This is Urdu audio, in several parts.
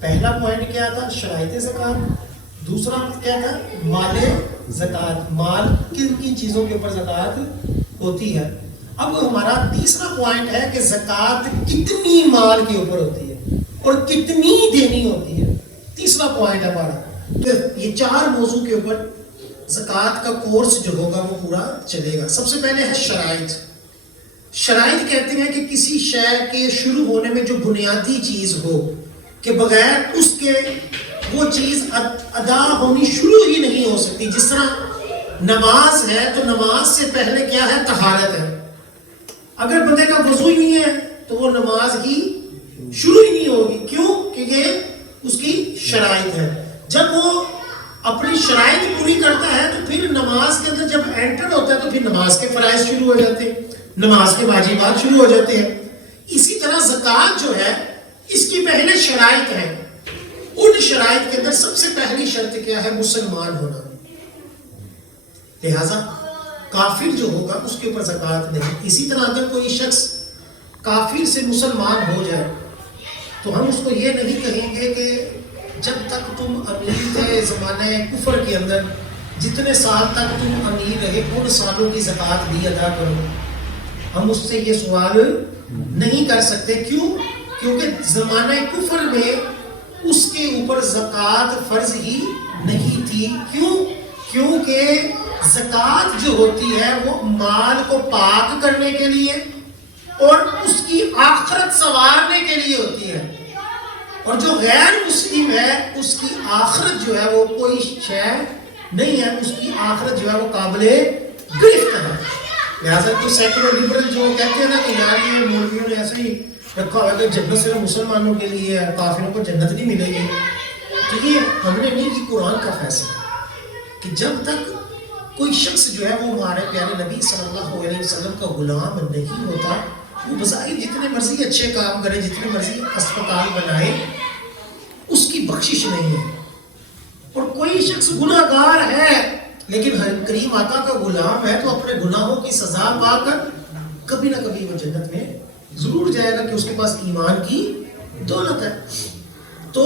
پہلا پوائنٹ کیا تھا؟ شرائط زکوٰۃ. دوسرا کیا تھا؟ مال زکوٰۃ. مال کن کن چیزوں کے اوپر زکوٰۃ ہوتی ہے. اب ہمارا تیسرا پوائنٹ ہے کہ زکوٰۃ کتنی مال کے اوپر ہوتی ہے اور کتنی دینی ہوتی ہے. تیسرا پوائنٹ ہے ہمارا. یہ چار موضوع کے اوپر زکوٰۃ کا کورس جو ہوگا وہ پورا چلے گا. سب سے پہلے ہے شرائط. شرائط کہتے ہیں کہ کسی شے کے شروع ہونے میں جو بنیادی چیز ہو کہ بغیر اس کے وہ چیز ادا ہونی شروع ہی نہیں ہو سکتی. جس طرح نماز ہے تو نماز سے پہلے کیا ہے؟ طہارت ہے. اگر بندے کا وضو ہی نہیں ہے تو وہ نماز کی شروع ہی نہیں ہوگی. کیوں؟ کہ یہ اس کی شرائط ہے. جب وہ اپنی شرائط پوری کرتا ہے تو پھر نماز کے اندر جب انٹر ہوتا ہے تو پھر نماز کے فرائض شروع ہو جاتے ہیں, نماز کے واجبات شروع ہو جاتے ہیں. اسی طرح زکوٰۃ جو ہے اس کی پہلے شرائط ہے. ان شرائط کے اندر سب سے پہلی شرط کیا ہے؟ مسلمان ہونا. لہذا کافر جو ہوگا اس کے اوپر زکوٰۃ نہیں. اسی طرح اگر کوئی شخص کافر سے مسلمان ہو جائے تو ہم اس کو یہ نہیں کہیں گے کہ جب تک تم امیر تھے زمانہ کفر کے اندر, جتنے سال تک تم امیر رہے ان سالوں کی زکوٰۃ بھی ادا کرو. ہم اس سے یہ سوال نہیں کر سکتے. کیوں؟ کیونکہ زمانہ کفر میں اس کے اوپر زکوٰۃ فرض ہی نہیں تھی. کیوں؟ کیونکہ زکوٰۃ جو ہوتی ہے وہ مال کو پاک کرنے کے لیے اور اس کی آخرت سنوارنے کے لیے ہوتی ہے. اور جو غیر مسلم ہے اس کی آخرت جو ہے وہ کوئی شے نہیں ہے, اس کی آخرت جو ہے وہ قابل گرفت ہے. لہٰذا تو سیکولر لبرل جو کہتے ہیں نا کہ یار یہ مولویوں نے ایسے ہی رکھا ہوا کہ جنت صرف مسلمانوں کے لیے ہے, کافروں کو جنت نہیں ملے گی. تو یہ ہم نے نہیں کی, قرآن کا فیصلہ کہ جب تک کوئی شخص جو ہے وہ ہمارے پیارے نبی صلی اللہ علیہ وسلم کا غلام نہیں ہوتا, وہ بظاہر جتنے مرضی اچھے کام کرے, جتنے مرضی اسپتال بنائے, اس کی بخشش نہیں ہے. اور کوئی شخص گناہ گار ہے لیکن کریم آقا کا غلام ہے تو اپنے گناہوں کی سزا پا کر کبھی نہ کبھی وہ جنت میں ضرور جائے گا کہ اس کے پاس ایمان کی دولت ہے. تو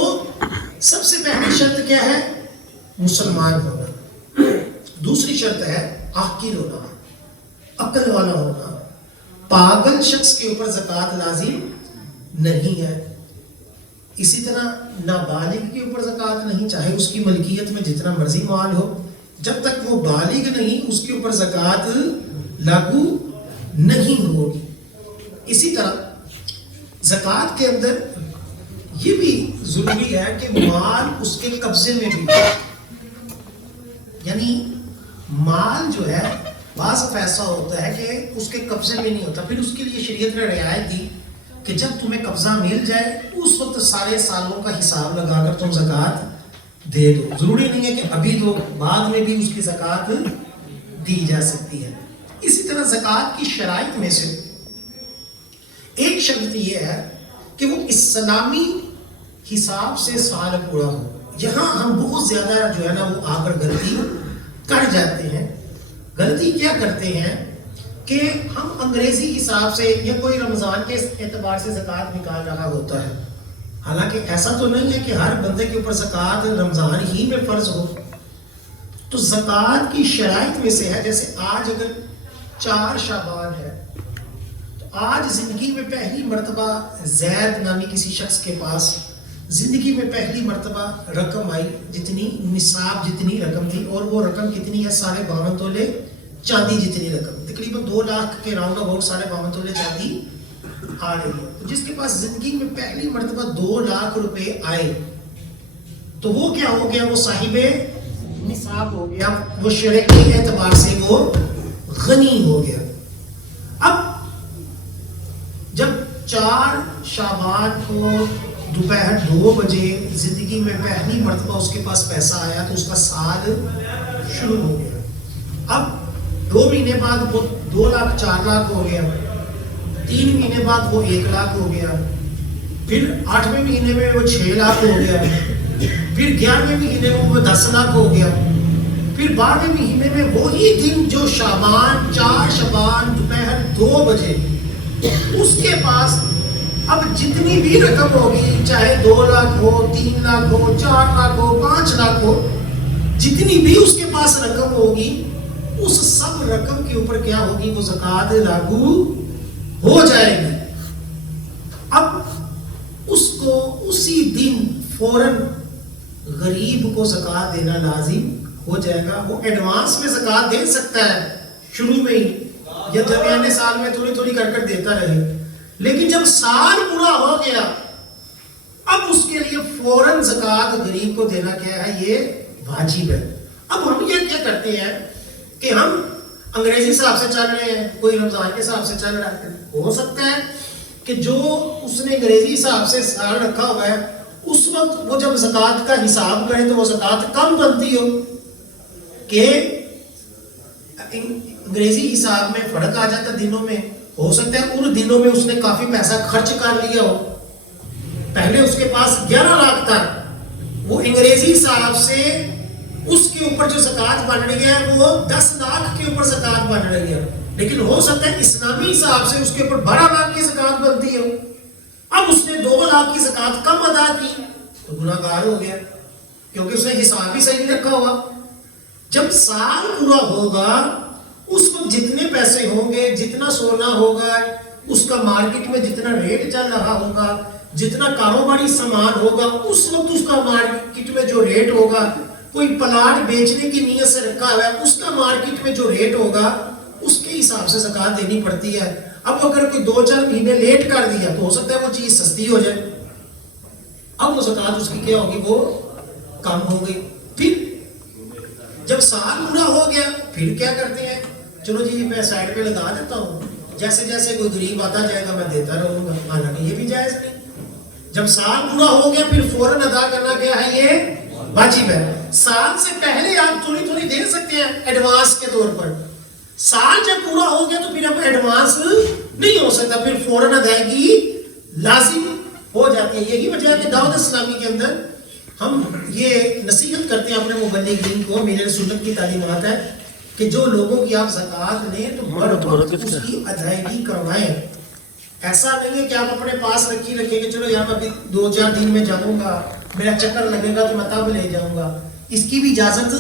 سب سے پہلی شرط کیا ہے؟ مسلمان ہونا. دوسری شرط ہے عاقل ہونا, عقل والا ہونا. پاگل شخص کے اوپر زکوٰۃ لازم نہیں ہے. اسی طرح نابالغ کے اوپر زکوٰۃ نہیں, چاہے اس کی ملکیت میں جتنا مرضی مال ہو, جب تک وہ بالغ نہیں اس کے اوپر زکوٰۃ لاگو نہیں ہوگی. اسی طرح زکوٰۃ کے اندر یہ بھی ضروری ہے کہ مال اس کے قبضے میں بھی, یعنی مال جو ہے بعض ایسا ہوتا ہے کہ اس کے قبضے میں نہیں ہوتا, پھر اس کے لیے شریعت نے رعایت دی کہ جب تمہیں قبضہ مل جائے اس وقت سارے سالوں کا حساب لگا کر تم زکوٰۃ دے دو. ضروری نہیں ہے کہ ابھی دو, بعد میں بھی اس کی زکوٰۃ دی جا سکتی ہے. اسی طرح زکوٰۃ کی شرائط میں سے ایک شرط یہ ہے کہ وہ اسلامی حساب سے سال پورا ہو. یہاں ہم بہت زیادہ جو ہے نا وہ آ کر غلطی کر جاتے ہیں. غلطی کیا کرتے ہیں کہ ہم انگریزی حساب سے یا کوئی رمضان کے اعتبار سے زکوٰۃ نکال رہا ہوتا ہے, حالانکہ ایسا تو نہیں ہے کہ ہر بندے کے اوپر زکوٰۃ رمضان ہی میں فرض ہو. تو زکوٰۃ کی شرائط میں سے ہے, جیسے آج اگر 4 شعبان ہے تو آج زندگی میں پہلی مرتبہ زید نامی کسی شخص کے پاس زندگی میں پہلی مرتبہ رقم آئی, جتنی نصاب جتنی رقم تھی, اور وہ رقم کتنی ہے 52.5 تولے چاندی جتنی رقم, تقریباً 2 لاکھ کے راؤنڈ اباؤٹ 52.5 تولے چاندی آ رہی ہے. تو جس کے پاس زندگی میں پہلی مرتبہ 2 لاکھ روپے آئے تو وہ کیا ہو گیا؟ وہ صاحب نصاب ہو گیا, وہ شرعی اعتبار سے وہ غنی ہو گیا. اب جب 4 شعبان کو دوپہر 2 بجے زندگی میں پہلی مرتبہ اس کے پاس پیسہ آیا تو اس کا سال شروع ہو گیا. اب 2 مہینے بعد وہ 2 لاکھ 4 لاکھ ہو گیا, 3 مہینے بعد وہ 1 لاکھ ہو گیا, پھر 8ویں مہینے میں وہ 6 لاکھ ہو گیا, پھر 11ویں مہینے میں وہ 10 لاکھ ہو گیا, پھر 12ویں مہینے میں وہی دن جو شعبان 4 شعبان دوپہر 2 بجے اس کے پاس اب جتنی بھی رقم ہوگی، چاہے 2 لاکھ ہو، 3 لاکھ ہو، 4 لاکھ ہو، 5 لاکھ ہو، جتنی بھی اس کے پاس رقم ہوگی، اس سب رقم کے اوپر کیا ہوگی؟ وہ زکوٰۃ لاگو ہو جائے گی۔ اب اس کو اسی دن فوراً غریب کو زکوٰۃ دینا لازم ہو جائے گا۔ وہ ایڈوانس میں زکوٰۃ دے سکتا ہے شروع میں ہی، یا درمیانے سال میں تھوڑی تھوڑی کر دیتا رہے، لیکن جب سال پورا ہو گیا اب اس کے لیے فوراً زکوٰۃ غریب کو دینا کیا ہے؟ یہ واجب ہے۔ اب ہم یہ کیا کرتے ہیں کہ ہم انگریزی حساب سے چل رہے ہیں، کوئی رمضان کے حساب سے چل رہا ہے۔ ہو سکتا ہے کہ جو اس نے انگریزی حساب سے سال رکھا ہوا ہے، اس وقت وہ جب زکوٰۃ کا حساب کرے تو وہ زکوٰۃ کم بنتی ہو، کہ انگریزی حساب میں فرق آ جاتا دنوں میں۔ ہو سکتا ہے ان دنوں میں اس نے کافی پیسہ خرچ کر لیا ہو، پہلے اس کے پاس 11 لاکھ تھا، وہ انگریزی حساب سے اس کے اوپر جو زکوٰۃ بن رہی ہے وہ 10 لاکھ کے اوپر زکوٰۃ بن رہی ہے، لیکن ہو سکتا ہے اسلامی حساب سے اس کے اوپر 12 لاکھ کی زکوٰۃ بنتی ہو۔ اب اس نے 2 لاکھ کی زکوٰۃ کم ادا کی تو گناہ گار ہو گیا، کیونکہ اس نے حساب ہی صحیح نہیں رکھا ہوا۔ جب سال پورا ہوگا اس کو جتنے پیسے ہوں گے، جتنا سونا ہوگا، اس کا مارکیٹ میں جتنا ریٹ چل رہا ہوگا، جتنا کاروباری سامان ہوگا، اس وقت اس کا مارکیٹ میں جو ریٹ ہوگا، کوئی پلاٹ بیچنے کی نیت سے رکھا ہوا ہے، اس کا مارکیٹ میں جو ریٹ ہوگا اس کے حساب سے زکوٰۃ دینی پڑتی ہے۔ اب اگر کوئی 2-4 مہینے لیٹ کر دیا تو ہو سکتا ہے وہ چیز سستی ہو جائے، اب وہ زکوٰۃ اس کی کیا ہوگی؟ وہ کم ہو گئی۔ پھر جب سال پورا ہو گیا پھر کیا کرتے ہیں؟ چلو جی میں سائڈ پہ لگا دیتا ہوں، جیسے جیسے کوئی غریب آتا جائے گا میں دیتا رہوں گا، حالانکہ یہ بھی جائز نہیں۔ جب سال پورا ہو گیا پھر فوراً ادا کرنا کیا ہے؟ یہ واجب ہے۔ سال سے پہلے آپ تھوڑی تھوڑی دے سکتے ہیں ایڈوانس کے طور پر، سال جب پورا ہو گیا تو پھر اب ایڈوانس نہیں ہو سکتا، پھر فوراً ادائیگی لازم ہو جاتی ہے۔ یہی وجہ ہے کہ دعوت اسلامی کے اندر ہم یہ نصیحت کرتے ہیں اپنے مبلغین کو، میرے سنت کی تعلیمات ہے کہ جو لوگوں کی آپ زکوٰۃ لیں تو بڑھ وقت اس کی ادائیگی کروائیں۔ ایسا نہیں ہے کہ آپ اپنے پاس رکھیں کہ چلو یار میں ابھی 2-4 دن میں جاؤں گا، میرا چکر لگے گا تو میں تب لے جاؤں گا۔ اس کی بھی اجازت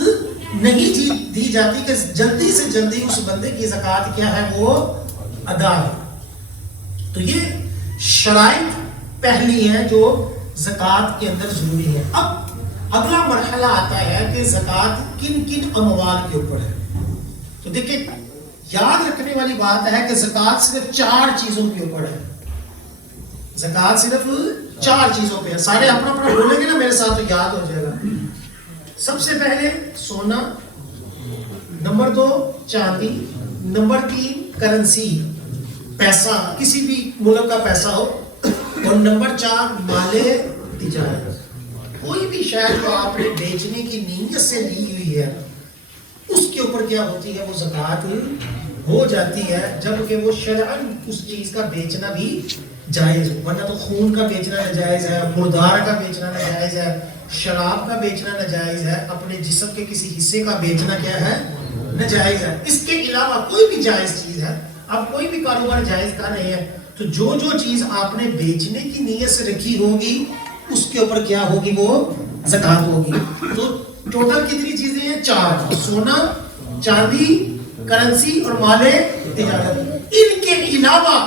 نہیں دی جاتی کہ جلدی سے جلدی اس بندے کی زکوٰۃ کیا ہے؟ وہ ادا ہے۔ تو یہ شرائط پہلی ہے جو زکوٰۃ کے اندر ضروری ہے۔ اب اگلا مرحلہ آتا ہے کہ زکوٰۃ کن کن اموال کے اوپر ہے۔ تو دیکھیں یاد رکھنے والی بات ہے کہ زکوٰۃ صرف 4 چیزوں کے اوپر ہے۔ زکوٰۃ صرف 4 چیزوں پہ ہے۔ سارے اپنا اپنا بولیں گے نا میرے ساتھ تو یاد ہو جائے گا۔ سب سے پہلے سونا، نمبر 2 چاندی، نمبر 3 کرنسی، پیسہ، کسی بھی ملک کا پیسہ ہو، اور نمبر 4 مال تجارت۔ کوئی بھی شے جو آپ نے بیچنے کی نیت سے لی ہوئی ہے اس کے اوپر کیا ہوتی ہے؟ وہ زکوٰۃ ہو جاتی ہے، جبکہ وہ شرعاً اس چیز کا بیچنا بھی جائز ہو، ورنہ تو خون کا بیچنا ناجائز ہے، مردار کا بیچنا ناجائز ہے، شراب کا بیچنا ناجائز ہے، اپنے جسم کے کسی حصے کا بیچنا کیا ہے؟ ناجائز ہے۔ اس کے علاوہ کوئی بھی جائز چیز ہے، آپ کوئی بھی کاروبار جائز کر رہے ہیں تو جو جو چیز آپ نے بیچنے کی نیت سے رکھی ہوگی اس کے اوپر کیا ہوگی؟ وہ زکوٰۃ ہوگی۔ تو ٹوٹل کتنی چیزیں ہیں؟ 4، سونا، چاندی، کرنسی اور مال تجارت۔ ان کے علاوہ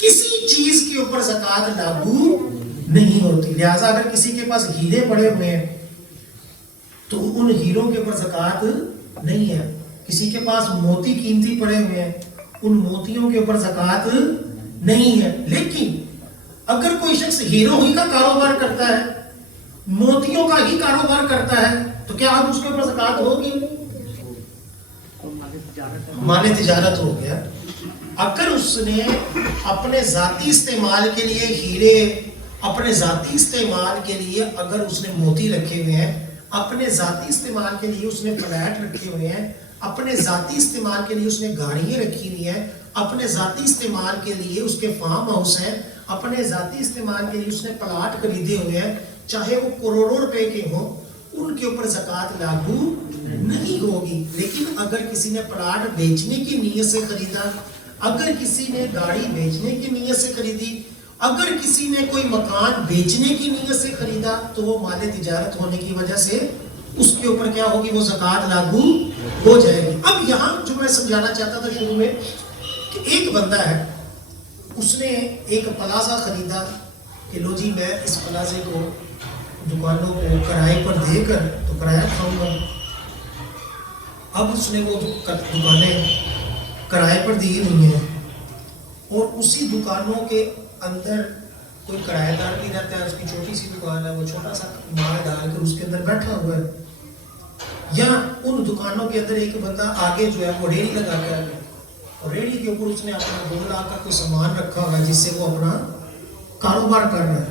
کسی چیز کے اوپر زکوٰۃ لاگو نہیں ہوتی۔ لہٰذا اگر کسی کے پاس ہیرے پڑے ہوئے ہیں تو ان ہیروں کے اوپر زکوٰۃ نہیں ہے۔ کسی کے پاس موتی قیمتی پڑے ہوئے ہیں، ان موتیوں کے اوپر زکوٰۃ نہیں ہے۔ لیکن اگر کوئی شخص ہیروں ہی کا کاروبار کرتا ہے، موتیوں کا ہی کاروبار کرتا ہے تو کیا اب اس کے اوپر زکوٰۃ ہوگی؟ مال تجارت ہو گیا۔ اگر اس نے اپنے ذاتی استعمال کے لیے ہیرے، اپنے ذاتی استعمال کے لیے اگر اس نے موتی رکھے ہوئے ہیں، اپنے ذاتی استعمال کے لیے اس نے فلیٹ رکھے ہوئے ہیں، اپنے ذاتی استعمال کے لیے اس نے گاڑیاں رکھی ہوئی ہیں، اپنے ذاتی استعمال کے لیے اس کے فارم ہاؤس ہیں، اپنے ذاتی استعمال کے لیے اس نے پلاٹ خریدے ہوئے ہیں، چاہے وہ کروڑوں روپے کے ہوں، ان کے اوپر زکوٰۃ لاگو نہیں ہوگی۔ لیکن اگر کسی نے پلاٹ بیچنے کی نیت سے خریدا، اگر کسی نے گاڑی بیچنے کی نیت سے خریدی، اگر کسی نے کوئی مکان بیچنے کی نیت سے خریدا تو وہ مال تجارت ہونے کی وجہ سے اس کے اوپر کیا ہوگی؟ وہ زکوٰۃ لاگو ہو جائے گی۔ اب یہاں جو میں سمجھانا چاہتا تھا شروع میں کہ ایک بندہ ہے، اس نے ایک پلازہ خریدا کہ لو جی میں اس پلازے کو دکانوں کو کرائے پر دے کر تو کرایہ کھاؤں گا۔ اب اس نے وہ دکانیں کرائے پر دی ہوئی ہیں اور اسی دکانوں کے اندر کوئی کرایہ دار بھی رہتا ہے، اس کی چھوٹی سی دکان ہے، وہ چھوٹا سا مال ڈال کر اس کے اندر بیٹھا ہوا ہے، یا ان دکانوں کے اندر ایک بندہ آگے جو ہے وہ ریڑھی لگا کر ہے اور ریڑھی کے اوپر اس نے اپنا 2 لاکھ کا کوئی سامان رکھا ہوا ہے جس سے وہ اپنا کاروبار کر رہا ہے۔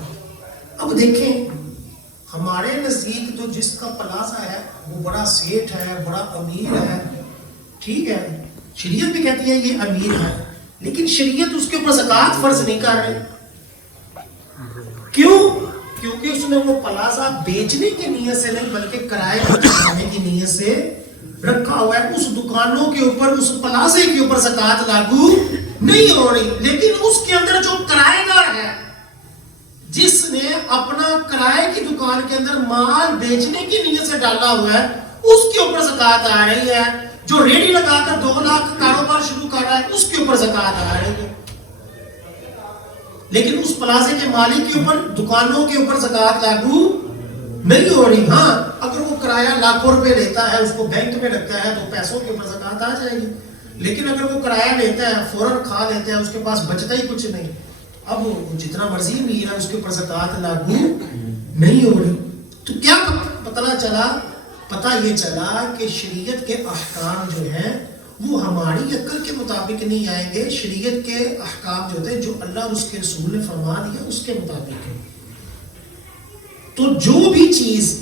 اب دیکھیں ہمارے نزدیک تو جس کا پلازہ ہے وہ بڑا سیٹھ ہے، بڑا امیر ہے، ٹھیک ہے، شریعت بھی کہتی ہے یہ امیر ہے، لیکن شریعت اس کے اوپر زکوٰۃ فرض نہیں کر رہی۔ کیوں؟ کیونکہ اس نے وہ پلازہ بیچنے کی نیت سے نہیں بلکہ کرائے پر رکھنے کی نیت سے رکھا ہوا ہے۔ اس دکانوں کے اوپر، اس پلازے کے اوپر زکوٰۃ لاگو نہیں ہو رہی، لیکن اس کے اندر جو کرایہ دار ہے، جس نے اپنا کرائے کی دکان کے اندر مال بیچنے کی نیت سے ڈالا ہوا ہے، اس کے اوپر زکوٰۃ آ رہی ہے۔ جو ریڑھی لگا کر 2 لاکھ کاروبار شروع کر رہا ہے اس کے اوپر زکوٰۃ آ رہی ہے، لیکن اس پلازے کے مالک کے اوپر، دکانوں کے اوپر زکوٰۃ لاگو نہیں ہو رہی۔ ہاں اگر وہ کرایہ لاکھوں روپے لیتا ہے، اس کو بینک میں لگتا ہے تو پیسوں کے اوپر زکوٰۃ آ جائے گی، لیکن اگر وہ کرایہ لیتا ہے، فوراً کھا لیتا ہے، اس کے پاس بچتا ہی کچھ نہیں، اب جتنا مرضی امیر ہے اس کے اوپر زکوٰۃ لاگو نہیں ہو رہی۔ تو کیا پتہ یہ چلا کہ شریعت کے احکام جو ہیں وہ ہماری عقل کے مطابق نہیں آئیں گے، شریعت کے احکام جو تھے، جو اللہ اور اس کے رسول نے فرما دیا اس کے مطابق ہے۔ تو جو بھی چیز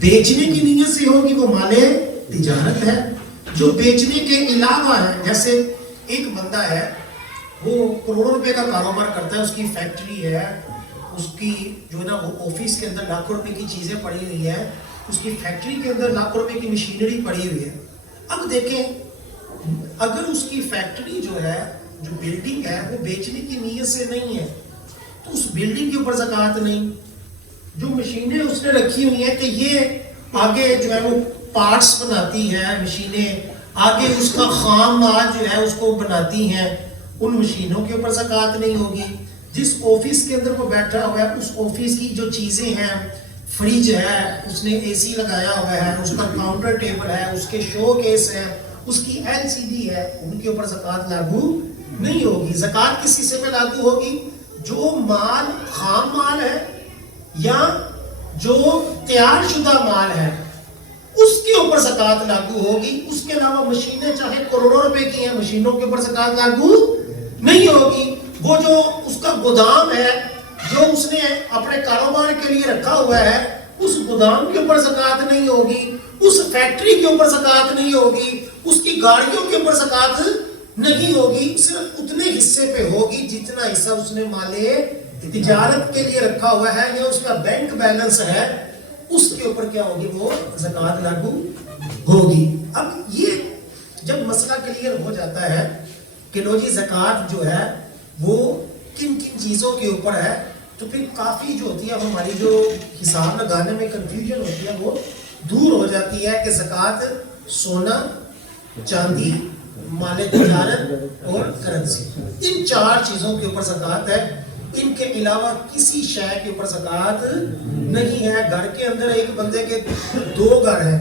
بیچنے کی نیت سے ہوگی وہ مال تجارت ہے، جو بیچنے کے علاوہ ہے، جیسے ایک بندہ ہے وہ کروڑوں روپے کا کاروبار کرتا ہے، اس کی فیکٹری ہے، اس کی جو ہے نا وہ آفس کے اندر لاکھوں روپے کی چیزیں پڑی ہوئی ہیں، اس کی فیکٹری کے اندر لاکھوں روپے کی مشینری پڑی ہوئی ہے۔ اب دیکھیں اگر اس کی فیکٹری جو ہے، جو بلڈنگ ہے، وہ بیچنے کی نیت سے نہیں ہے تو اس بلڈنگ کے اوپر زکوٰۃ نہیں۔ جو مشینیں اس نے رکھی ہوئی ہیں کہ یہ آگے جو ہے وہ پارٹس بناتی ہے مشینیں، آگے اس کا خام مال جو ہے اس کو بناتی ہیں، ان مشینوں کے اوپر زکوٰۃ نہیں ہوگی۔ جس آفس کے اندر وہ بیٹھا ہوا ہے، اس آفس کی جو چیزیں ہیں، فریج ہے، اس نے اے سی لگایا ہوا ہے، اس کا کاؤنٹر ٹیبل ہے، اس کے شو کیس ہے، اس کی LCD ہے، ان کے اوپر زکوٰۃ لاگو نہیں ہوگی۔ زکوٰۃ کس حصے میں لاگو ہوگی؟ جو مال خام مال ہے یا جو تیار شدہ مال ہے اس کے اوپر زکوٰۃ لاگو ہوگی۔ اس کے علاوہ مشینیں چاہے کروڑوں روپے کی ہیں، مشینوں کے اوپر زکوٰۃ لاگو نہیں ہوگی۔ وہ جو اس کا گودام ہے جو اس نے اپنے کاروبار کے لیے رکھا ہوا ہے، اس گودام کے اوپر زکوٰۃ نہیں ہوگی، اس فیکٹری کے اوپر زکوٰۃ نہیں ہوگی، اس کی گاڑیوں کے اوپر زکوٰۃ نہیں ہوگی، صرف اتنے حصے پہ ہوگی جتنا حصہ اس نے مال تجارت کے لیے رکھا ہوا ہے یا اس کا بینک بیلنس ہے، اس کے اوپر کیا ہوگی؟ وہ زکوٰۃ لاگو ہوگی۔ اب یہ جب مسئلہ کلیئر ہو جاتا ہے کہ لو جی زکوٰۃ جو ہے وہ کن کن چیزوں کے اوپر ہے، تو پھر کافی جو ہوتی ہے ہماری جو حساب لگانے میں کنفیوژن ہوتی ہے وہ دور ہو جاتی ہے کہ زکوٰۃ سونا، چاندی، مال تجارت اور کرنسی، ان 4 چیزوں کے اوپر زکوٰۃ ہے۔ ان کے علاوہ کسی شے کے اوپر زکوٰۃ نہیں ہے۔ گھر کے اندر ایک بندے کے 2 گھر ہیں،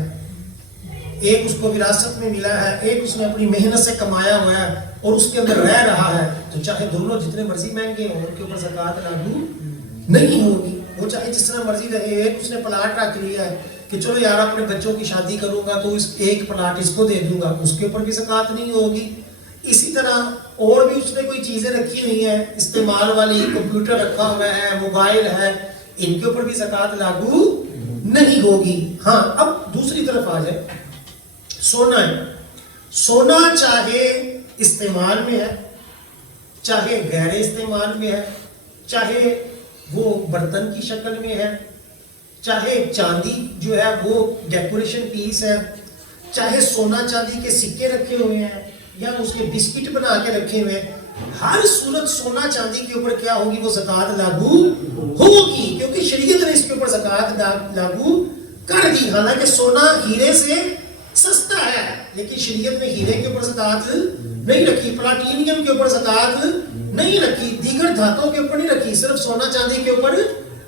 ایک اس کو وراثت میں ملا ہے، ایک اس نے اپنی محنت سے کمایا ہوا ہے اور اس کے اندر رہ رہا ہے، تو چاہے دونوں جتنے مرضی مہنگے ہوں ان کے اوپر زکوٰۃ لاگو نہیں ہوگی۔ وہ چاہے جس طرح مرضی رہے، ایک اس نے پلاٹ رکھ لیا ہے کہ چلو یار اپنے بچوں کی شادی کروں گا تو اس ایک پلاٹ اس کو دے دوں گا، اس کے اوپر بھی زکوٰۃ نہیں ہوگی۔ اسی طرح اور بھی اس نے کوئی چیزیں رکھی ہوئی ہیں استعمال والی، کمپیوٹر رکھا ہوا ہے، موبائل ہے، ان کے اوپر بھی زکوٰۃ لاگو نہیں ہوگی۔ ہاں اب دوسری طرف آ جائے، سونا ہے، سونا چاہے استعمال میں ہے، چاہے غیر استعمال میں ہے، چاہے وہ برتن کی شکل میں ہے، چاہے چاندی جو ہے وہ ڈیکوریشن پیس ہے، چاہے سونا چاندی کے سکے رکھے ہوئے ہیں یا اس کے بسکٹ بنا کے رکھے ہوئے ہیں، ہر صورت سونا چاندی کے اوپر کیا ہوگی؟ وہ زکوٰۃ لاگو ہوگی، کیونکہ شریعت نے اس کے اوپر زکوٰۃ لاگو کر دی. حالانکہ سونا ہیرے سے سستا ہے، لیکن شریعت نے ہیرے کے اوپر زکوٰۃ نہیں رکھی، پلاٹینیم کے اوپر زکوٰۃ نہیں رکھی، دیگر دھاتوں کے اوپر نہیں رکھی، صرف سونا چاندی کے اوپر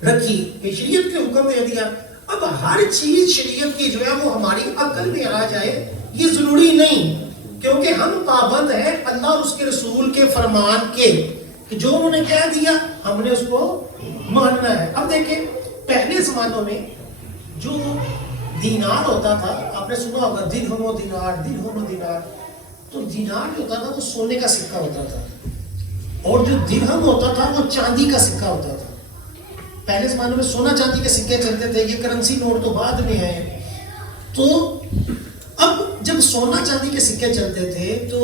رکھی. کہ شریعت کے حکم دے دیا. اب ہر چیز شریعت کی جو ہے وہ ہماری عقل میں آ جائے یہ ضروری نہیں، کیونکہ ہم پابند ہیں اللہ اور اس کے رسول کے فرمان کے، کہ جو انہوں نے کہہ دیا ہم نے اس کو ماننا ہے. اب دیکھیں پہلے زمانوں میں جو دینار ہوتا تھا، آپ نے سنا ہوگا درہم و دینار، درہم و دینار. تو دینار جو ہوتا تھا وہ سونے کا سکہ ہوتا تھا، اور جو درہم ہوتا تھا وہ چاندی کا سکہ ہوتا تھا. پہلے زمانے میں سونا چاندی کے سکے چلتے تھے، یہ کرنسی نوٹ تو بعد میں ہے. تو اب جب سونا چاندی کے سکے چلتے تھے تو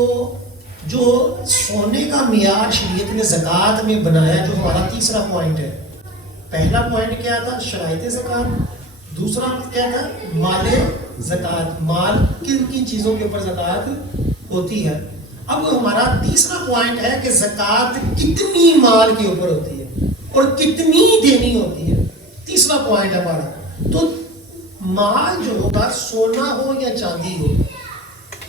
جو سونے کا معیار شریعت نے زکوٰۃ میں بنایا، جو ہمارا تیسرا پوائنٹ ہے. پہلا پوائنٹ کیا تھا؟ شرائط زکوٰۃ. دوسرا کیا تھا؟ مال زکوٰۃ. مال کن کن چیزوں کے اوپر زکوٰۃ ہوتی ہے. اب ہمارا تیسرا پوائنٹ ہے کہ زکوٰۃ کتنی مال کے اوپر ہوتی ہے اور کتنی دینی ہوتی ہے. تیسرا پوائنٹ ہے ہمارا. تو مال جو ہوگا سونا ہو یا چاندی ہو،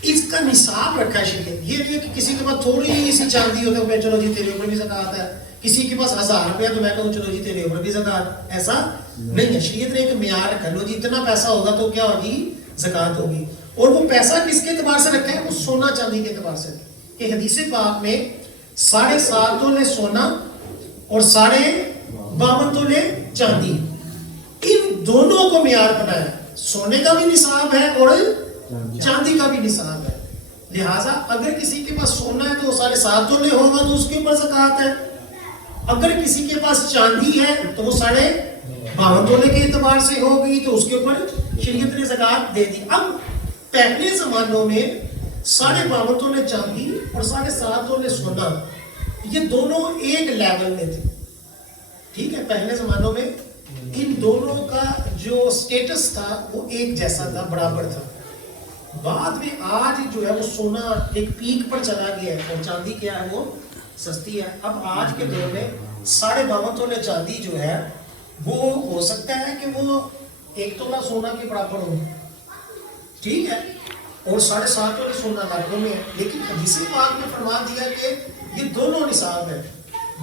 اس کا نصاب رکھا ہے شریعت. یہ نہیں ہے کہ کسی کے پاس تھوڑی سی چاندی ہوتا ہے چلو جی تیرے اوپر بھی زکوٰۃ ہے، کسی کے پاس 1000 روپیہ تو میں کہوں چلو جی تیرے اوپر بھی زکوٰۃ. ایسا نہیں ہے. شریعت نے ایک معیار رکھا، لو جی اتنا پیسہ ہوگا تو کیا ہوگی؟ زکوٰۃ ہوگی. اور وہ پیسہ کس کے اعتبار سے رکھا ہے؟ وہ سونا چاندی کے اعتبار سے. کہ حدیث پاک میں 7.5 تولے سونا اور 52 تولے چاندی، ان دونوں کو معیار بنایا. سونے کا بھی نصاب ہے اور چاندی کا بھی نصاب ہے. لہٰذا اگر کسی کے پاس سونا ہے تو 7.5 تولے ہوگا تو اس کے اوپر زکوٰۃ ہے. اگر کسی کے پاس چاندی ہے تو وہ 52 تولے کے اعتبار سے ہوگی تو اس کے اوپر شریعت نے زکوٰۃ دے دی. اب پہلے زمانوں میں 52 تولے چاندی اور 7.5 تولے سونا، یہ دونوں ایک لیول میں تھے. ٹھیک ہے، پہلے زمانوں میں ان دونوں کا جو سٹیٹس تھا وہ ایک جیسا تھا، برابر تھا. بعد میں آج جو ہے وہ سونا ایک پیک پر چلا گیا ہے اور چاندی کیا ہے؟ وہ سستی ہے. اب آج کے دور میں 52 تولے چاندی جو ہے وہ ہو سکتا ہے کہ وہ 1 تولہ سونا کے برابر ہو. ٹھیک ہے، اور 7.5 تولے سونا لاکھوں میں ہے. لیکن حدیث پاک نے فرما دیا کہ یہ دونوں نصاب ہے.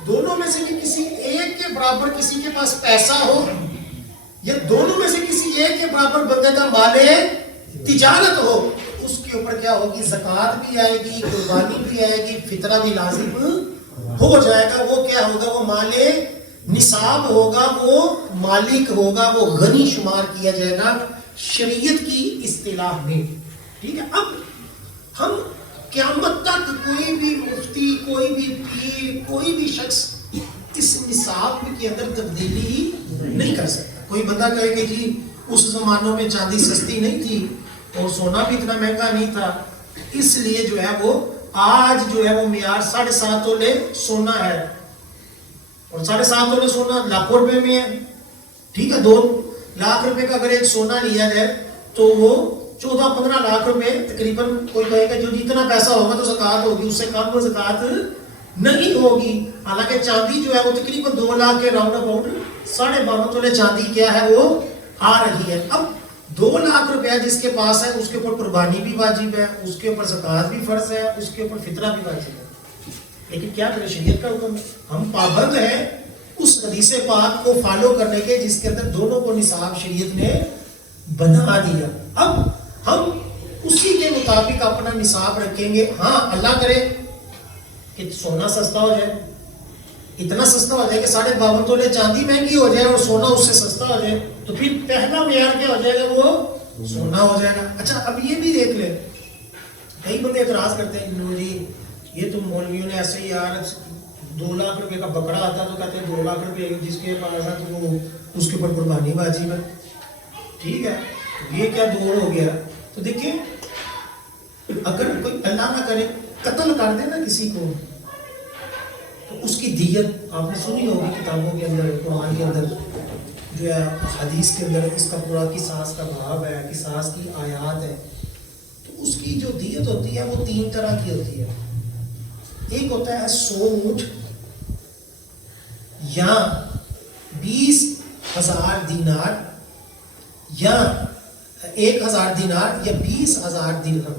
دونوں میں سے بھی کسی ایک کے برابر کسی کے پاس پیسہ ہو، یا دونوں میں سے کسی ایک کے برابر بندے کا مال تجارت ہو، اس کے اوپر کیا ہوگی؟ زکوٰۃ بھی آئے گی، قربانی بھی آئے گی، فطرہ بھی لازم ہو جائے گا. وہ کیا ہوگا؟ وہ مال نصاب ہوگا، وہ مالک ہوگا، وہ غنی شمار کیا جائے گا شریعت کی اصطلاح میں. ٹھیک ہے. اب ہم قیامت تک کوئی بھی مفتی، کوئی بھی پیر، کوئی بھی شخص اس نصاب کے اندر تبدیلی نہیں کر سکتا. کوئی بندہ کہے کہ جی اس زمانوں میں چاندی سستی نہیں تھی اور سونا بھی اتنا مہنگا نہیں تھا، اس لیے جو ہے وہ آج جو ہے وہ معیار 7.5 تولے سونا ہے، اور 7.5 تولے سونا لاکھوں روپے میں ہے. ٹھیک ہے، 2 لاکھ روپے کا اگر ایک سونا لیا جائے تو وہ 14-15 لاکھ روپے تقریباً. کوئی کہے گا جو جتنا پیسہ ہوگا تو زکوٰۃ ہوگی، اس سے کم زکوٰۃ نہیں ہوگی. حالانکہ چاندی جو ہے وہ تقریباً 2 لاکھ کے راؤنڈ اباؤٹ 52 تولے چاندی کیا ہے وہ آ رہی ہے. اب 2 لاکھ روپیہ جس کے پاس ہے اس کے اوپر قربانی بھی واجب ہے، اس کے اوپر زکوٰۃ بھی فرض ہے، اس کے اوپر فطرہ بھی واجب ہے. لیکن کیا کرے؟ شریعت کا حکم ہے. ہم پابند ہیں اس حدیث پاک کو فالو کرنے کے جس کے اندر دونوں کو نصاب شریعت نے بنا دیا. اب ہم اسی کے مطابق اپنا نصاب رکھیں گے. ہاں اللہ کرے کہ سونا سستا ہو جائے، اتنا سستا ہو جائے کہ 52 تولے چاندی مہنگی ہو جائے اور سونا اس سے سستا ہو جائے تو پھر پہلا معیار کیا ہو جائے گا؟ وہ سونا ہو جائے گا. اچھا اب یہ بھی دیکھ لیں، کئی بندے اعتراض کرتے ہیں نو جی یہ تو مولویوں نے ایسے ہی یار 2 لاکھ روپے کا بکرا آتا تو کہتے ہیں 2 لاکھ روپے جس کے پاس ہے تو وہ اس کے اوپر قربانی واجب ہے. ٹھیک ہے، یہ کیا دور ہو گیا؟ تو دیکھیں اگر کوئی اللہ نہ کرے قتل کر دے نا کسی کو تو اس کی دیت آپ نے سنی ہوگی کتابوں کے اندر، قرآن کے اندر جو ہے، حدیث کے اندر اس کا پورا قصاص کا باب ہے، قصاص کی آیات ہے. تو اس کی جو دیت ہوتی ہے وہ 3 طرح کی ہوتی ہے. ایک ہوتا ہے 100 اونٹ یا 20,000 دینار یا 1,000 دینار یا 20,000 درہم.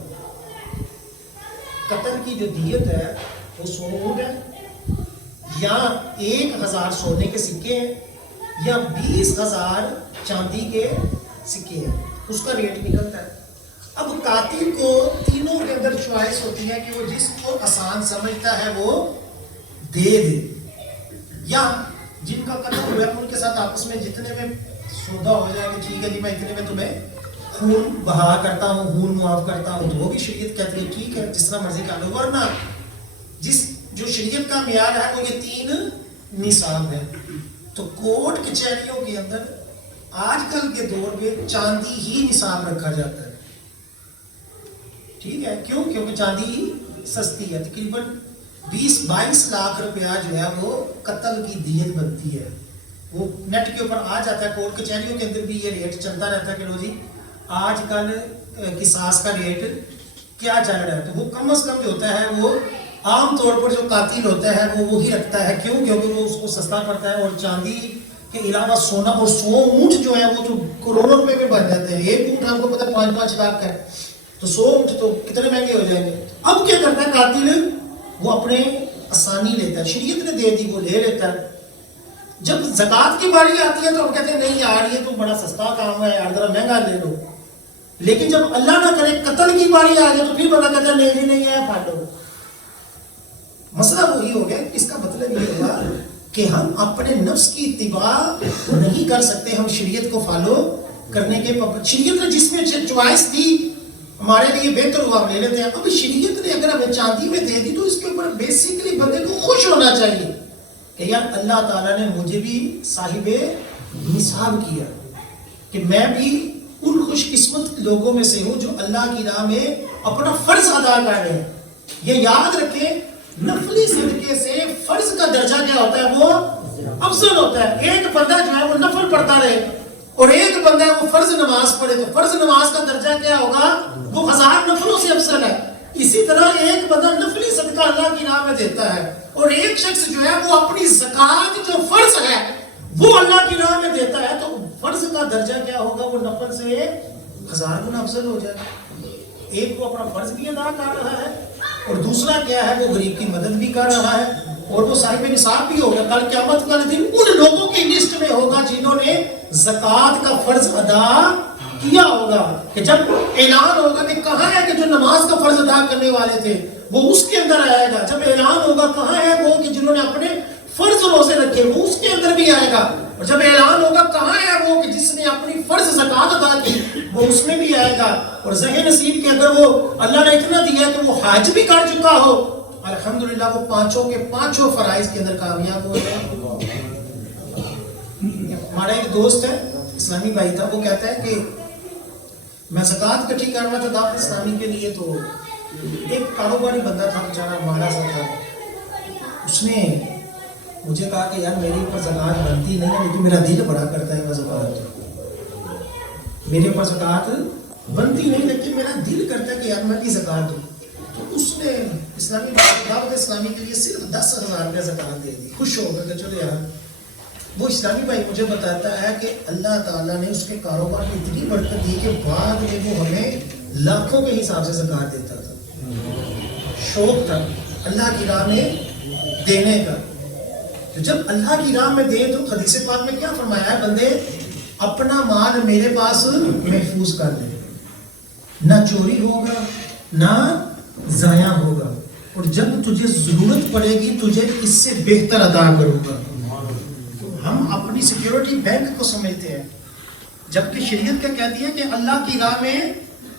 قتل کی جو دیت ہے وہ 100 اونٹ ہے یا 1,000 سونے کے سکے ہیں یا 20,000 چاندی کے سکے ہیں, اس کا ریٹ نکلتا ہے. اب قاتل کو تینوں کے اندر چوائس ہوتی ہے کہ وہ جس کو آسان سمجھتا ہے وہ دے دے, یا جن کا قتل ہوا ہے ان کے ساتھ آپس میں جتنے میں سودا ہو جائے کہ ٹھیک ہے جی میں اتنے میں تمہیں خون بہا کرتا ہوں, خون معاف کرتا ہوں, تو وہ بھی شریعت کہتی ہے ٹھیک ہے جس طرح مرضی کر لو. ورنہ جو شریعت کا معیار ہے وہ یہ 3 نصاب ہے. تو کورٹ کچہریوں کے اندر آج کل کے دور میں چاندی ہی نصاب رکھا جاتا ہے. ٹھیک ہے, کیوں؟ کیونکہ چاندی سستی ہے. تقریباً 20-22 لاکھ روپیہ جو ہے وہ قتل کی دیت بنتی ہے. وہ نیٹ کے اوپر آ جاتا ہے, کورٹ کچہریوں کے اندر بھی یہ ریٹ چلتا رہتا ہے کہ لو جی آج کل قصاص کا ریٹ کیا چل رہا ہے. تو وہ کم از کم جو ہوتا ہے وہ عام طور پر جو قاتل ہوتا ہے وہ وہی رکھتا ہے. کیوں؟ کیونکہ وہ اس کو سستا پڑتا ہے, اور چاندی کے علاوہ سونا اور 100 اونٹ جو ہے وہ تو کروڑوں روپے میں بن جاتے ہیں. ایک اونٹ آپ کو پتہ 5-5 لاکھ کا ہے, تو 100 اونٹ تو کتنے مہنگے ہو جائیں گے. اب کیا کرتا ہے قاتل؟ وہ اپنے آسانی لیتا ہے, شریعت نے دے دی وہ لے لیتا ہے. جب زکوٰۃ کی باری آتی ہے تو ہم کہتے ہیں نہیں یار یہ تو بڑا سستا کام ہے یار, ذرا مہنگا لے لو. لیکن جب اللہ نہ کرے قتل کی باری آ جائے تو پھر بندہ کہتا ہے نہیں جی نہیں ہے پھاڑ لو. مسئلہ وہی ہو گیا. اس کا مطلب یہ ہوا کہ ہم اپنے نفس کی اتباع نہیں کر سکتے, ہم شریعت کو فالو کرنے کے شریعت نے جس میں چوائس دی ہمارے لیے بہتر ہوا ہم لے لیتے ہیں. اب شریعت نے اگر ہمیں چاندی میں دے دی تو اس کے اوپر بیسیکلی بندے کو خوش ہونا چاہیے کہ یار اللہ تعالیٰ نے مجھے بھی صاحب نصاب کیا, کہ میں بھی ان خوش قسمت لوگوں میں سے ہوں جو اللہ کی راہ میں اپنا فرض ادا کر رہے ہیں. یہ یاد رکھیں نفلی صدقے سے فرض کا درجہ کیا ہوتا ہے وہ افضل ہوتا ہے. ایک بندہ جو ہے وہ نفل پڑھتا رہے اور ایک بندہ وہ فرض نماز پڑھے تو فرض نماز کا درجہ کیا ہوگا, وہ 1000 نفلوں سے افضل ہے. اسی طرح ایک بندہ نفلی صدقہ اللہ کی راہ میں دیتا ہے اور ایک شخص جو ہے وہ اپنی زکوٰۃ جو فرض ہے وہ اللہ کی راہ میں دیتا ہے, تو فرض کا درجہ کیا ہوگا, وہ نفل سے 1000 گنا افضل ہو جائے. ایک وہ اپنا فرض بھی ادا کر رہا ہے اور دوسرا کیا ہے وہ غریب کی مدد بھی کر رہا ہے اور وہ صاحب نصاب بھی ہوگا. کل قیامت کا دن ان لوگوں کی لسٹ میں ہوگا جنہوں نے زکوٰۃ کا فرض ادا کیا ہوگا, کہ جب اعلان ہوگا کہ کہاں ہے کہ جو نماز کا فرض ادا کرنے والے تھے وہ اس کے اندر آئے گا. جب اعلان ہوگا کہاں ہے وہ کہ جنہوں نے اپنے فرض روزے رکھے وہ اس کے اندر بھی آئے گا. اور جب اعلان ہوگا کہاں ہے وہ کہ جس نے اپنی فرض زکوٰۃ ادا کی وہ اس میں بھی آئے گا. اور ذہن نصیب کے اگر وہ اللہ نے اتنا دیا کہ وہ حج بھی کر چکا ہو, الحمدللہ وہ پانچوں کے پانچوں فرائض کے اندر کامیاب ہو گئے. ہمارا ایک دوست ہے اسلامی بھائی تھا, وہ کہتا ہے کہ میں زکوٰۃ اکٹھی کر رہا تھا دعوت اسلامی کے لیے, تو ایک کاروباری بندہ تھا بیچارہ ماڑا سا تھا, اس نے مجھے کہا کہ یار میرے اوپر زکوٰۃ بنتی نہیں ہے لیکن میرا دل بڑا کرتا ہے میں زکوٰۃ, میرے اوپر زکوٰۃ بنتی نہیں لیکن میرا دل کرتا ہے کہ یار میں بھی زکوٰۃ دوں. تو اس نے اسلامی دعوت اسلامی کے لیے صرف 10,000 روپیہ زکوٰۃ دے دی, خوش ہو گیا کہ چلو یار. وہ اسلامی بھائی مجھے بتاتا ہے کہ اللہ تعالیٰ نے اس کے کاروبار میں اتنی برکت دی کہ بعد میں وہ ہمیں لاکھوں کے حساب سے زکوٰۃ دیتا تھا. شوق تھا اللہ کی راہ میں دینے کا. تو جب اللہ کی راہ میں دے تو حدیث پاک میں کیا فرمایا ہے, بندے اپنا مال میرے پاس محفوظ کر لے, نہ چوری ہوگا نہ ضائع ہوگا, اور جب تجھے ضرورت پڑے گی تجھے اس سے بہتر ادا کروں گا. ہم اپنی سیکیورٹی بینک کو سمجھتے ہیں, جبکہ شریعت کا کہتی ہے کہ اللہ کی راہ میں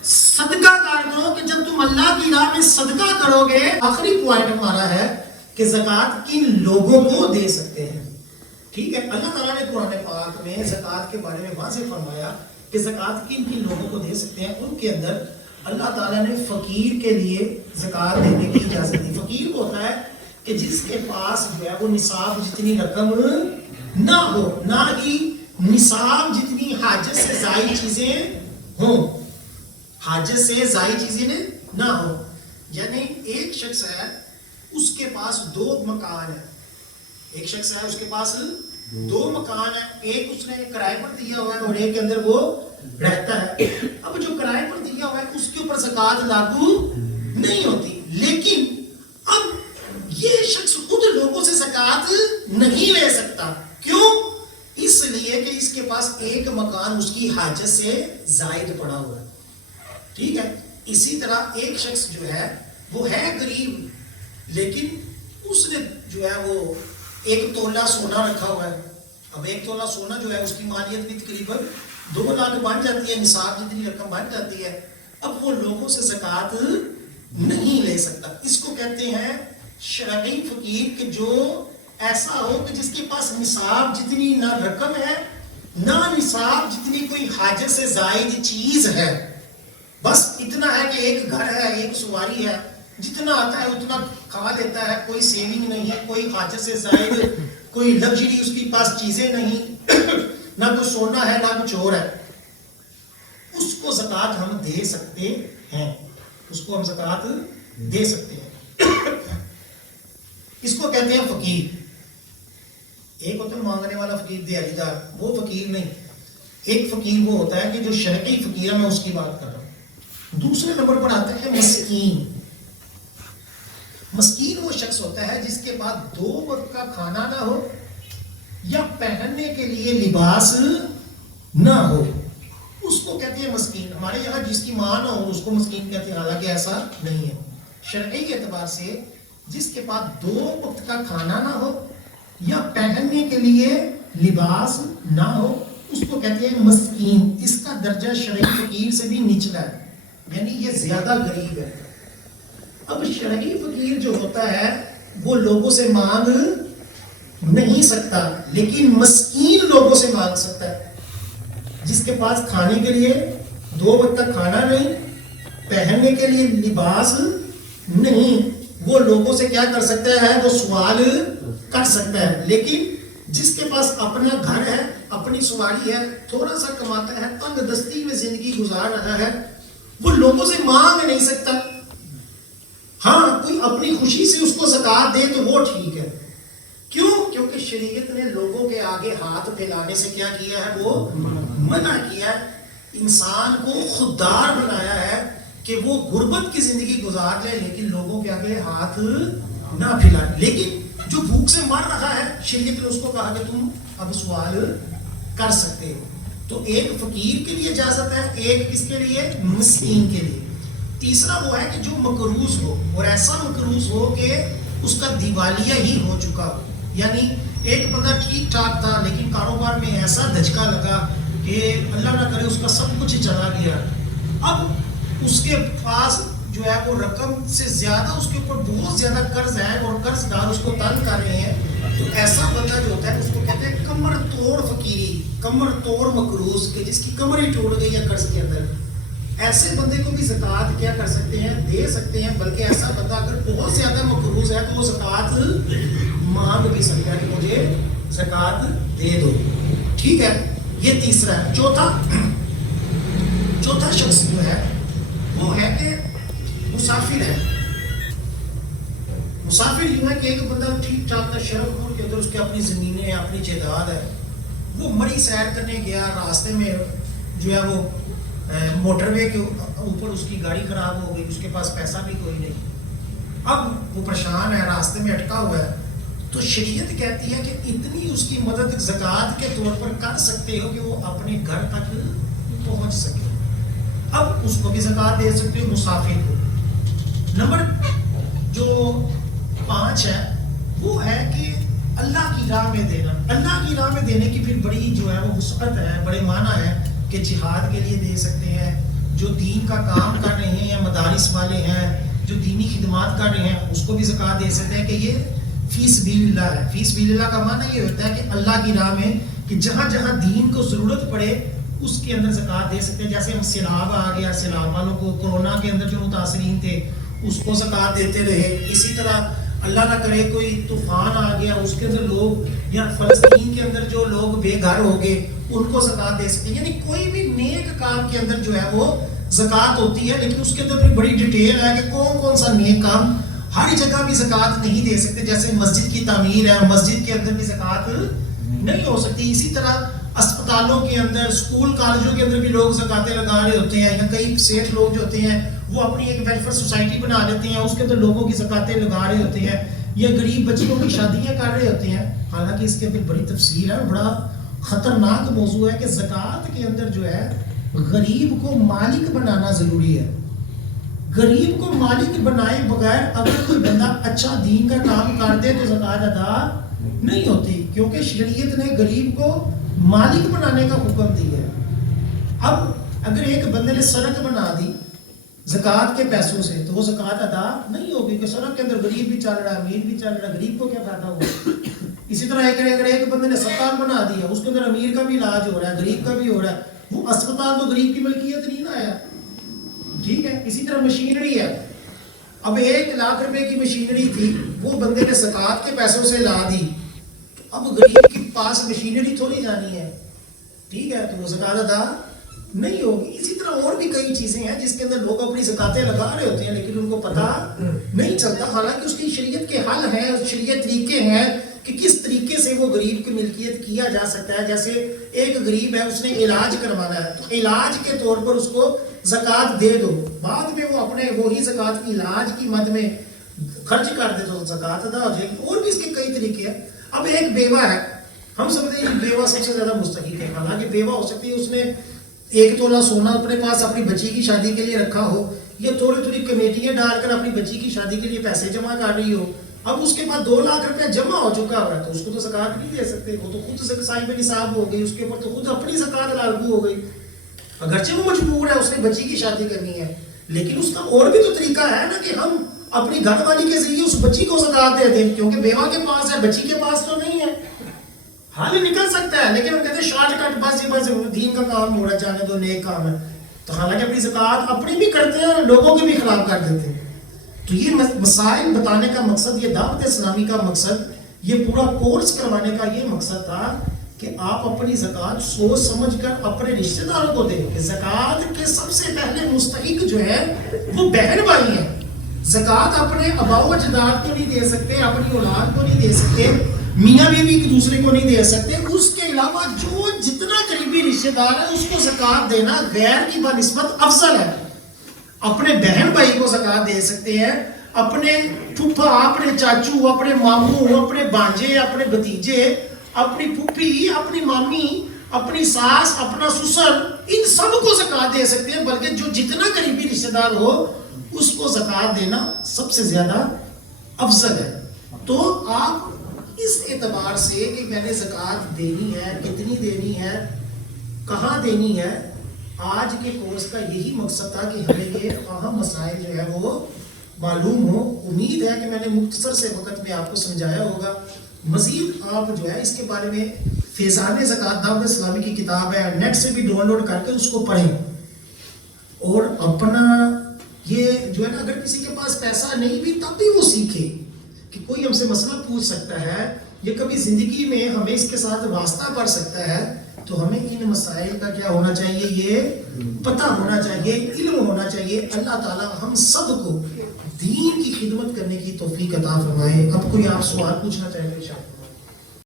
صدقہ کر دو, کہ جب تم اللہ کی راہ میں صدقہ کرو گے. آخری پوائنٹ ہمارا ہے کہ زکوٰۃ کن لوگوں کو دے سکتے ہیں. ٹھیک ہے, اللہ تعالیٰ نے قرآن پاک میں زکوٰۃ کے بارے میں واضح فرمایا کہ زکوٰۃ کن کن لوگوں کو دے سکتے ہیں. ان کے اندر اللہ تعالیٰ نے فقیر کے لیے زکوٰۃ دینے کی اجازت دی. فقیر ہوتا ہے کہ جس کے پاس جو ہے وہ نصاب جتنی رقم نہ ہو, نہ ہی نصاب جتنی حاجت سے زائد چیزیں ہوں, حاجت سے زائد چیزیں نہ ہو. یعنی ایک شخص ہے اس کے پاس 2 مکان ہیں. ایک شخص ہے اس کے پاس 2 مکان ہیں, ایک اس نے کرائے پر دیا ہوا ہے اور ایک کے اندر وہ رہتا ہے. اب جو کرائے پر دیا ہوا ہے اس کے اوپر زکوٰۃ لاگو نہیں ہوتی, لیکن اب یہ شخص خود لوگوں سے زکوٰۃ نہیں لے سکتا. کیوں؟ اس لیے کہ اس کے پاس ایک مکان اس کی حاجت سے زائد پڑا ہوا ہے. ٹھیک ہے. اسی طرح ایک شخص جو ہے وہ ہے غریب, لیکن اس نے جو ہے وہ 1 تولہ سونا رکھا ہوا ہے. اب 1 تولہ سونا جو ہے اس کی مالیت بھی تقریباً 2 لاکھ بن جاتی ہے, نصاب جتنی رقم بن جاتی ہے. اب وہ لوگوں سے زکوٰۃ نہیں لے سکتا. اس کو کہتے ہیں شرعی فقیر, کہ جو ایسا ہو کہ جس کے پاس نصاب جتنی نہ رقم ہے نہ نصاب جتنی کوئی حاجت سے زائد چیز ہے, بس اتنا ہے کہ ایک گھر ہے, ایک سواری ہے, جتنا آتا ہے اتنا کھا لیتا ہے, کوئی سیونگ نہیں ہے, کوئی حاجت سے زائد کوئی لگژری اس کے پاس چیزیں نہیں, نہ کوئی سونا ہے نہ کچھ اور ہے. اس کو زکوٰۃ ہم دے سکتے ہیں, اس کو ہم زکوٰۃ دے سکتے ہیں. اس کو کہتے ہیں فقیر. ایک ہوتا ہے مانگنے والا فقیر, دیہی دار, وہ فقیر نہیں. ایک فقیر وہ ہوتا ہے کہ جو شرعی فقیر ہے, میں اس کی بات کر رہا ہوں. دوسرے نمبر پر آتا ہے مسکین. مسکین وہ شخص ہوتا ہے جس کے پاس 2 وقت کا کھانا نہ ہو یا پہننے کے لیے لباس نہ ہو, اس کو کہتے ہیں مسکین. ہمارے یہاں جس کی ماں نہ ہو اس کو مسکین کہتے ہیں, حالانکہ ایسا نہیں ہے. شرعی اعتبار سے جس کے پاس 2 وقت کا کھانا نہ ہو یا پہننے کے لیے لباس نہ ہو, اس کو کہتے ہیں مسکین. اس کا درجہ شرعی فقیر سے بھی نچلا ہے, یعنی یہ زیادہ غریب ہے. اب شرعی فقیر جو ہوتا ہے وہ لوگوں سے مانگ نہیں سکتا, لیکن مسکین لوگوں سے مانگ سکتا ہے. جس کے پاس کھانے کے لیے 2 وقت کا کھانا نہیں, پہننے کے لیے لباس نہیں, وہ لوگوں سے کیا کر سکتا ہے, وہ سوال کر سکتا ہے. لیکن جس کے پاس اپنا گھر ہے, اپنی سواری ہے, تھوڑا سا کماتا ہے, تنگ دستی میں زندگی گزار رہا ہے, وہ لوگوں سے مانگ نہیں سکتا. ہاں کوئی اپنی خوشی سے اس کو زکوٰۃ دے تو وہ ٹھیک ہے. کیوں؟ کیونکہ شریعت نے لوگوں کے آگے ہاتھ پھیلانے سے کیا کیا ہے, وہ منع کیا ہے. انسان کو خوددار بنایا ہے کہ وہ غربت کی زندگی گزار لے, لیکن لوگوں کے آگے ہاتھ نہ پھیلائے. لیکن جو بھوک سے مر رہا ہے, شریعت نے اس کو کہا کہ تم اب سوال کر سکتے ہو. تو ایک فقیر کے لیے اجازت ہے, ایک کس کے لیے, مسکین کے لیے. تیسرا وہ ہے کہ جو مقروض ہو, اور ایسا مقروض ہو کہ اس کا دیوالیہ ہی ہو چکا ہو. یعنی ایک بندہ ٹھیک ٹھاک تھا, لیکن کاروبار میں ایسا دھچکا لگا کہ اللہ نہ کرے اس کا سب کچھ چلا گیا. اب اس کے پاس جو ہے وہ رقم سے زیادہ اس کے اوپر بہت زیادہ قرض ہے, اور قرض دار اس کو تنگ کر رہے ہیں. تو ایسا بندہ جو ہوتا ہے اس کو کہتے ہیں کمر توڑ فقیری, کمر توڑ مقروض, کہ جس کی کمر ہی ٹوٹ گئی ہے قرض کے اندر. ایسے بندے کو بھی زکوٰۃ کیا کر سکتے ہیں, دے سکتے ہیں. بلکہ ایسا بندہ اگر بہت زیادہ مقروض ہے تو وہ زکوٰۃ مانگ بھی سکتا ہے کہ مجھے زکوٰۃ دے دو. ٹھیک ہے, یہ تیسرا ہے. چوتھا شخص جو ہے وہ ہے کہ مسافر ہے. مسافر یوں ہے کہ ایک بندہ ٹھیک ٹھاک تھا, شرف کے اندر اس کی اپنی زمینیں ہیں, اپنی جائیداد ہے, وہ مری سیر کرنے گیا, راستے میں جو ہے وہ موٹر وے کے اوپر اس کی گاڑی خراب ہو گئی, اس کے پاس پیسہ بھی کوئی نہیں. اب وہ پریشان ہے, راستے میں اٹکا ہوا ہے. تو شریعت کہتی ہے کہ اتنی اس کی مدد زکوٰۃ کے طور پر کر سکتے ہو کہ وہ اپنے گھر تک پہنچ سکے. اب اس کو بھی زکوٰۃ دے سکتے ہو, مسافر کو. نمبر جو 5 ہے وہ ہے کہ اللہ کی راہ میں دینا. اللہ کی راہ میں دینے کی پھر بڑی جو ہے وہ وسعت ہے, بڑے معنی ہے کہ جہاد کے لیے دے سکتے ہیں, جو دین کا کام کر رہے ہیں یا مدارس والے ہیں جو دینی خدمات کر رہے ہیں اس کو بھی زکوٰۃ دے سکتے ہیں کہ یہ فی سبیل اللہ ہے. فی سبیل اللہ کا معنی یہ ہوتا ہے کہ اللہ کی راہ میں, کہ جہاں جہاں دین کو ضرورت پڑے اس کے اندر زکوٰۃ دے سکتے ہیں. جیسے ہم سیلاب آ گیا, سیلاب والوں کو, کورونا کے اندر جو متاثرین تھے اس کو زکوٰۃ دیتے رہے. اسی طرح اللہ نہ کرے کوئی طوفان آ گیا, اس کے اندر لوگ, یا فلسطین کے اندر جو لوگ بے گھر ہو گئے ان کو زکوٰۃ دے سکتے ہیں. یعنی کوئی بھی نیک کام کے اندر جو ہے وہ زکوٰۃ ہوتی ہے, لیکن اس کے اندر پھر بڑی ڈیٹیل ہے کہ کون کون سا نیک کام ہر جگہ بھی زکوٰۃ نہیں دے سکتے. جیسے مسجد کی تعمیر ہے, مسجد کے اندر بھی زکوٰۃ نہیں ہو سکتی. اسی طرح اسپتالوں کے اندر, اسکول کالجوں کے اندر بھی لوگ زکوٰۃیں لگا رہے ہوتے ہیں, یا کئی سیٹ لوگ جو ہوتے ہیں وہ اپنی ایک ویلفیئر سوسائٹی بنا لیتے ہیں, اس کے اندر لوگوں کی زکوٰۃیں لگا رہے ہوتے ہیں, یا غریب بچیوں کی شادیاں کر رہے ہوتے ہیں. حالانکہ اس کے اندر بڑی تفصیل ہے, بڑا خطرناک موضوع ہے کہ زکوٰۃ کے اندر جو ہے غریب کو مالک بنانا ضروری ہے. غریب کو مالک بنائے بغیر اگر کوئی بندہ اچھا دین کا کام کر دے تو زکوٰۃ ادا نہیں ہوتی, کیونکہ شریعت نے غریب کو مالک بنانے کا حکم دیا ہے. اب اگر ایک بندے نے سڑک بنا دی زکوٰۃ کے پیسوں سے تو وہ زکوٰۃ ادا نہیں ہوگی, کہ سڑک کے اندر غریب بھی چل رہا ہے, امیر بھی چل رہا ہے, غریب کو کیا فائدہ ہوگا. اسی طرح اگر ایک بندے نے اسپتال بنا دیا, اس کے اندر امیر کا بھی علاج ہو رہا ہے, غریب کا بھی ہو رہا ہے, وہ اسپتال تو غریب کی ملکیت نہیں نا آیا. ٹھیک ہے. اسی طرح مشینری ہے, اب 1,00,000 روپے کی مشینری تھی, وہ بندے نے زکوٰۃ کے پیسوں سے لا دی, اب غریب کے پاس مشینری تھوڑی جانی ہے, ٹھیک ہے, تو وہ زکوٰۃ ادا نہیں ہوگی. اسی طرح اور بھی کئی چیزیں ہیں جس کے اندر لوگ اپنی زکوٰۃیں لگا رہے ہوتے ہیں لیکن ان کو پتہ نہیں چلتا. حالانکہ اس کی شریعت کے حل ہیں, شریعت طریقے ہیں کہ کس طریقے سے وہ غریب کی ملکیت کیا جا سکتا ہے. جیسے ایک غریب ہے, اس نے علاج کروانا ہے, تو علاج کے طور پر اس کو زکوٰۃ دے دو, بعد میں وہ اپنے وہی زکوٰۃ کی علاج کی مد میں خرچ کر دے تو زکوٰۃ ادا ہو جائے گی. اور بھی اس کے کئی طریقے ہیں. اب ایک بیوہ ہے, ہم سمجھتے ہیں بیوہ سب سے زیادہ مستحق ہے, حالانکہ بیوہ ہو سکتی ہے اس نے 1 تولہ سونا اپنے پاس اپنی بچی کی شادی کے لیے رکھا ہو, یا تھوڑی تھوڑی کمیٹیاں ڈال کر اپنی بچی کی شادی کے لیے پیسے جمع کر رہی ہو. اب اس کے بعد 2 لاکھ روپے جمع ہو چکا ہوا ہے, تو اس کو تو زکوٰۃ نہیں دے سکتے, وہ تو خود سے صاحب نصاب ہو گئی, اس کے اوپر تو خود اپنی زکوٰۃ لاگو ہو گئی. اگرچہ وہ مجبور ہے, اس نے بچی کی شادی کرنی ہے, لیکن اس کا اور بھی تو طریقہ ہے نا کہ ہم اپنی گھر والی کے ذریعے اس بچی کو زکوٰۃ دے دیں, کیونکہ بیوہ کے پاس ہے, بچی کے پاس تو نہیں ہے. حال نکل سکتا ہے, لیکن ہم کہتے ہیں شارٹ کٹ, بس دین کا کام ہو رہا ہے, جانے دو, نیک کام ہے. تو حالانکہ اپنی زکوٰۃ اپنی بھی کرتے ہیں اور لوگوں کے بھی خلاف کر دیتے ہیں. تو یہ مسائل بتانے کا مقصد, یہ دعوت اسلامی کا مقصد, یہ پورا کورس کروانے کا یہ مقصد تھا کہ آپ اپنی زکوٰۃ سوچ سمجھ کر اپنے رشتہ داروں کو دیں. کہ زکوٰۃ کے سب سے پہلے مستحق جو ہے وہ بہن بھائی ہیں. زکوٰۃ اپنے آباء و اجداد کو نہیں دے سکتے, اپنی اولاد کو نہیں دے سکتے, میاں بیوی ایک دوسرے کو نہیں دے سکتے. اس کے علاوہ جو جتنا قریبی رشتہ دار ہے اس کو زکوٰۃ دینا غیر کی بنسبت افضل ہے. اپنے بہن بھائی کو زکوٰۃ دے سکتے ہیں, اپنے پھپھا, اپنے چاچو, اپنے ماموں, اپنے بانجے, اپنے بھتیجے, اپنی پھوپھی, اپنی مامی, اپنی ساس, اپنا سسر, ان سب کو زکوٰۃ دے سکتے ہیں. بلکہ جو جتنا قریبی رشتہ دار ہو اس کو زکوٰۃ دینا سب سے زیادہ افضل ہے. تو آپ اس اعتبار سے کہ میں نے زکوٰۃ دینی ہے, کتنی دینی ہے, کہاں دینی ہے, آج کے کورس کا یہی مقصد تھا کہ ہمیں یہ اہم مسائل جو ہے وہ معلوم ہو. امید ہے کہ میں نے مختصر سے وقت میں آپ کو سمجھایا ہوگا. مزید آپ جو ہے اس کے بارے میں فیضان زکوٰۃ دعوت اسلامی کی کتاب ہے, نیٹ سے بھی ڈاؤن لوڈ کر کے اس کو پڑھیں. اور اپنا یہ جو ہے نا, اگر کسی کے پاس پیسہ نہیں بھی تب بھی وہ سیکھے کہ کوئی ہم سے مسئلہ پوچھ سکتا ہے, یا کبھی زندگی میں ہمیں اس کے ساتھ واسطہ پڑ سکتا ہے, تو ہمیں ان مسائل کا کیا ہونا چاہیے, یہ پتہ ہونا چاہیے, علم ہونا چاہیے. اللہ تعالیٰ ہم سب کو دین کی خدمت کرنے کی توفیق عطا فرمائے. اب کوئی آپ سوال پوچھنا چاہیں گے؟